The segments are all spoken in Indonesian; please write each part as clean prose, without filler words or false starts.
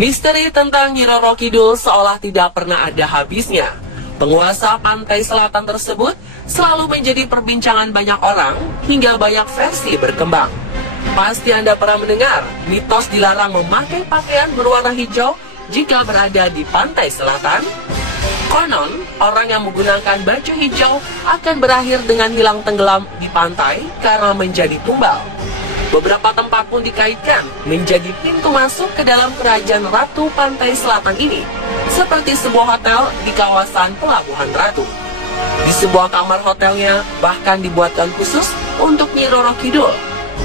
Misteri tentang Nyi Roro Kidul seolah tidak pernah ada habisnya. Penguasa pantai selatan tersebut selalu menjadi perbincangan banyak orang hingga banyak versi berkembang. Pasti Anda pernah mendengar mitos dilarang memakai pakaian berwarna hijau jika berada di pantai selatan. Konon, orang yang menggunakan baju hijau akan berakhir dengan hilang tenggelam di pantai karena menjadi tumbal. Beberapa tempat pun dikaitkan menjadi pintu masuk ke dalam kerajaan Ratu Pantai Selatan ini, seperti sebuah hotel di kawasan Pelabuhan Ratu. Di sebuah kamar hotelnya bahkan dibuatkan khusus untuk Nyi Roro Kidul.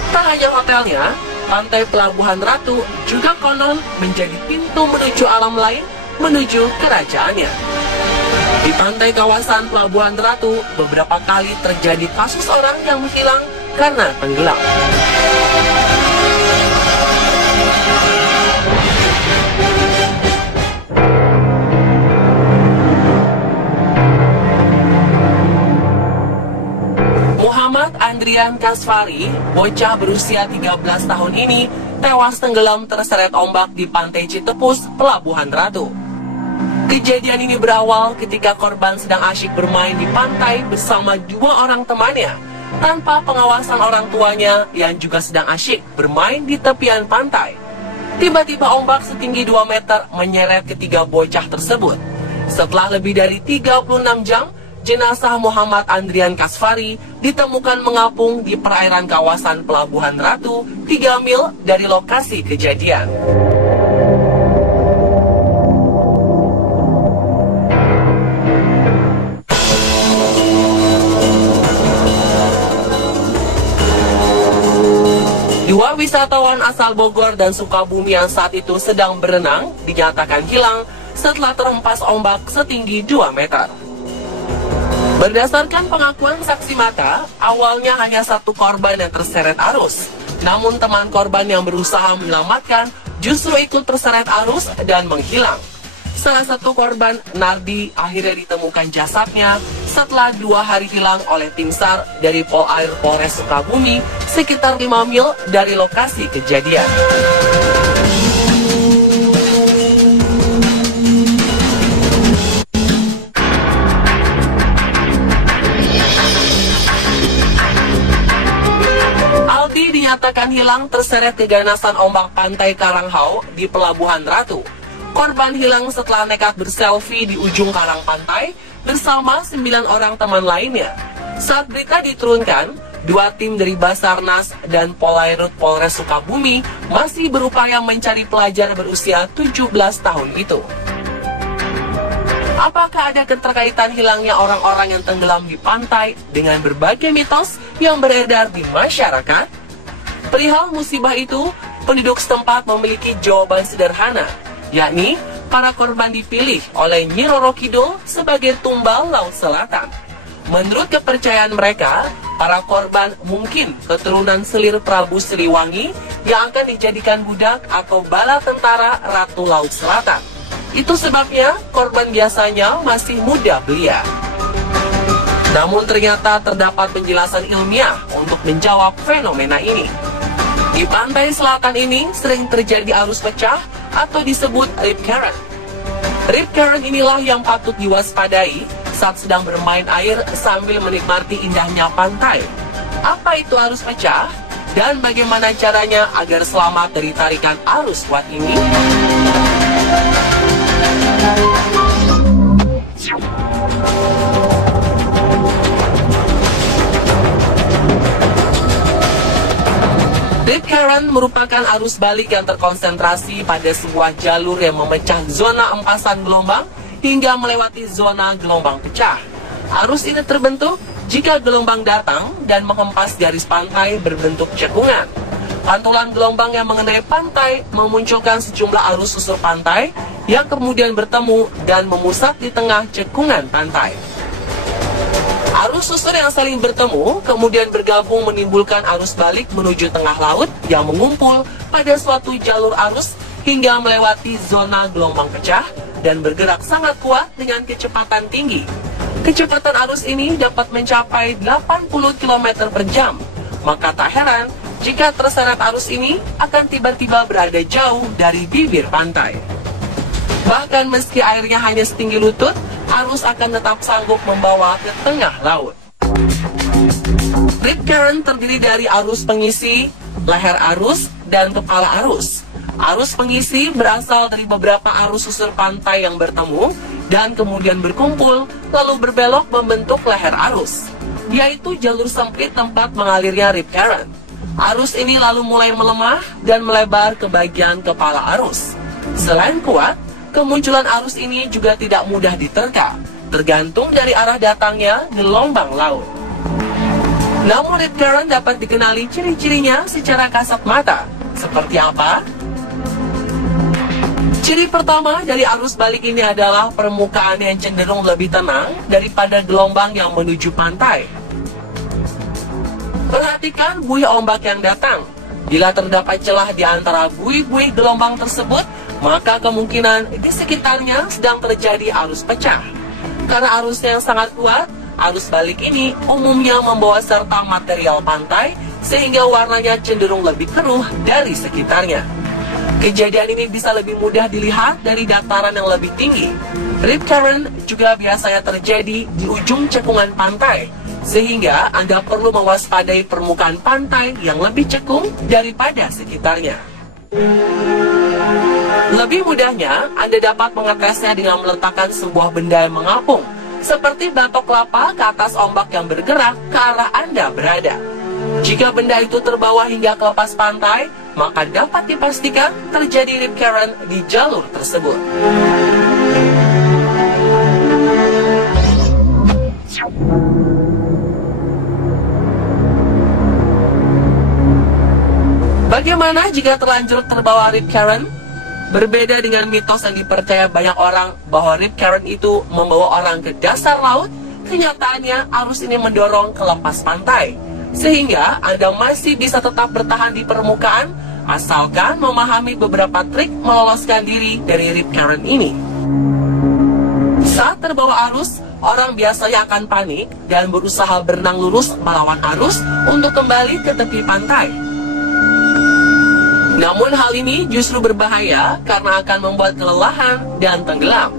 Tak hanya hotelnya, Pantai Pelabuhan Ratu juga konon menjadi pintu menuju alam lain, menuju kerajaannya. Di pantai kawasan Pelabuhan Ratu, beberapa kali terjadi kasus orang yang menghilang karena tenggelam. Muhammad Andrian Kasfari, bocah berusia 13 tahun ini, tewas tenggelam terseret ombak di pantai Citepus, Pelabuhan Ratu. Kejadian ini berawal ketika korban sedang asyik bermain di pantai bersama dua orang temannya, tanpa pengawasan orang tuanya yang juga sedang asyik bermain di tepian pantai. Tiba-tiba ombak setinggi 2 meter menyeret ketiga bocah tersebut. Setelah lebih dari 36 jam, jenazah Muhammad Andrian Kasfari ditemukan mengapung di perairan kawasan Pelabuhan Ratu 3 mil dari lokasi kejadian. Dua wisatawan asal Bogor dan Sukabumi yang saat itu sedang berenang dinyatakan hilang setelah terhempas ombak setinggi 2 meter. Berdasarkan pengakuan saksi mata, awalnya hanya satu korban yang terseret arus. Namun teman korban yang berusaha menyelamatkan justru ikut terseret arus dan menghilang. Salah satu korban, Nardi, akhirnya ditemukan jasadnya setelah 2 hari hilang oleh tim SAR dari Polair Polres Sukabumi sekitar 5 mil dari lokasi kejadian. Aldi dinyatakan hilang terseret keganasan ombak pantai Karanghau di Pelabuhan Ratu. Korban hilang setelah nekat berselfie di ujung karang pantai bersama 9 orang teman lainnya. Saat berita diturunkan, 2 tim dari Basarnas dan Polairut Polres Sukabumi masih berupaya mencari pelajar berusia 17 tahun itu. Apakah ada keterkaitan hilangnya orang-orang yang tenggelam di pantai dengan berbagai mitos yang beredar di masyarakat? Perihal musibah itu, penduduk setempat memiliki jawaban sederhana, yakni para korban dipilih oleh Nyi Roro Kidul sebagai tumbal Laut Selatan. Menurut kepercayaan mereka, para korban mungkin keturunan selir Prabu Siliwangi yang akan dijadikan budak atau bala tentara Ratu Laut Selatan. Itu sebabnya korban biasanya masih muda belia. Namun ternyata terdapat penjelasan ilmiah untuk menjawab fenomena ini. Di pantai selatan ini sering terjadi arus pecah atau disebut rip current. Rip current inilah yang patut diwaspadai saat sedang bermain air sambil menikmati indahnya pantai. Apa itu arus pecah? Dan bagaimana caranya agar selamat dari tarikan arus kuat ini? Rip current merupakan arus balik yang terkonsentrasi pada sebuah jalur yang memecah zona empasan gelombang hingga melewati zona gelombang pecah. Arus ini terbentuk jika gelombang datang dan menghempas garis pantai berbentuk cekungan. Pantulan gelombang yang mengenai pantai memunculkan sejumlah arus susur pantai yang kemudian bertemu dan memusat di tengah cekungan pantai. Arus susur yang saling bertemu kemudian bergabung menimbulkan arus balik menuju tengah laut yang mengumpul pada suatu jalur arus hingga melewati zona gelombang pecah dan bergerak sangat kuat dengan kecepatan tinggi. Kecepatan arus ini dapat mencapai 80 km per jam. Maka tak heran jika terseret arus ini akan tiba-tiba berada jauh dari bibir pantai. Bahkan meski airnya hanya setinggi lutut, arus akan tetap sanggup membawa ke tengah laut. Rip current terdiri dari arus pengisi, leher arus, dan kepala arus. Arus pengisi berasal dari beberapa arus susur pantai yang bertemu dan kemudian berkumpul, lalu berbelok membentuk leher arus, yaitu jalur sempit tempat mengalirnya rip current. Arus ini lalu mulai melemah dan melebar ke bagian kepala arus. Selain kuat, kemunculan arus ini juga tidak mudah diterka, tergantung dari arah datangnya gelombang laut. Namun rip current dapat dikenali ciri-cirinya secara kasat mata. Seperti apa? Ciri pertama dari arus balik ini adalah permukaan yang cenderung lebih tenang daripada gelombang yang menuju pantai. Perhatikan buih ombak yang datang. Bila terdapat celah di antara buih-buih gelombang tersebut, maka kemungkinan di sekitarnya sedang terjadi arus pecah. Karena arusnya yang sangat kuat, arus balik ini umumnya membawa serta material pantai sehingga warnanya cenderung lebih keruh dari sekitarnya. Kejadian ini bisa lebih mudah dilihat dari dataran yang lebih tinggi. Rip current juga biasanya terjadi di ujung cekungan pantai, sehingga Anda perlu mewaspadai permukaan pantai yang lebih cekung daripada sekitarnya. Lebih mudahnya, Anda dapat mengetesnya dengan meletakkan sebuah benda yang mengapung, seperti batok kelapa ke atas ombak yang bergerak ke arah Anda berada. Jika benda itu terbawa hingga ke lepas pantai, maka dapat dipastikan terjadi rip current di jalur tersebut. Bagaimana jika terlanjur terbawa rip current? Berbeda dengan mitos yang dipercaya banyak orang bahwa rip current itu membawa orang ke dasar laut, kenyataannya arus ini mendorong ke lepas pantai, sehingga Anda masih bisa tetap bertahan di permukaan asalkan memahami beberapa trik meloloskan diri dari rip current ini. Saat terbawa arus, orang biasanya akan panik dan berusaha berenang lurus melawan arus untuk kembali ke tepi pantai. Namun hal ini justru berbahaya karena akan membuat kelelahan dan tenggelam.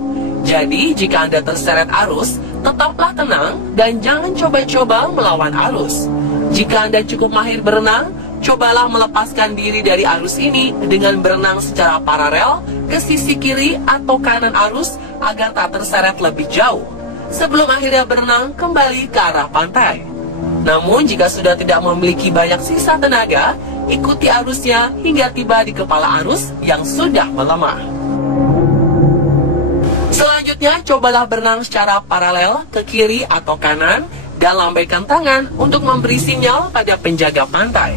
Jadi jika Anda terseret arus, tetaplah tenang dan jangan coba-coba melawan arus. Jika Anda cukup mahir berenang, cobalah melepaskan diri dari arus ini dengan berenang secara paralel ke sisi kiri atau kanan arus agar tak terseret lebih jauh, sebelum akhirnya berenang kembali ke arah pantai. Namun jika sudah tidak memiliki banyak sisa tenaga, ikuti arusnya hingga tiba di kepala arus yang sudah melemah. Selanjutnya, cobalah berenang secara paralel ke kiri atau kanan dan lambaikan tangan untuk memberi sinyal pada penjaga pantai.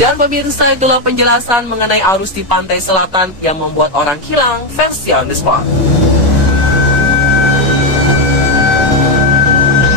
Dan pemirsa, itulah penjelasan mengenai arus di pantai selatan yang membuat orang hilang versi on the spot.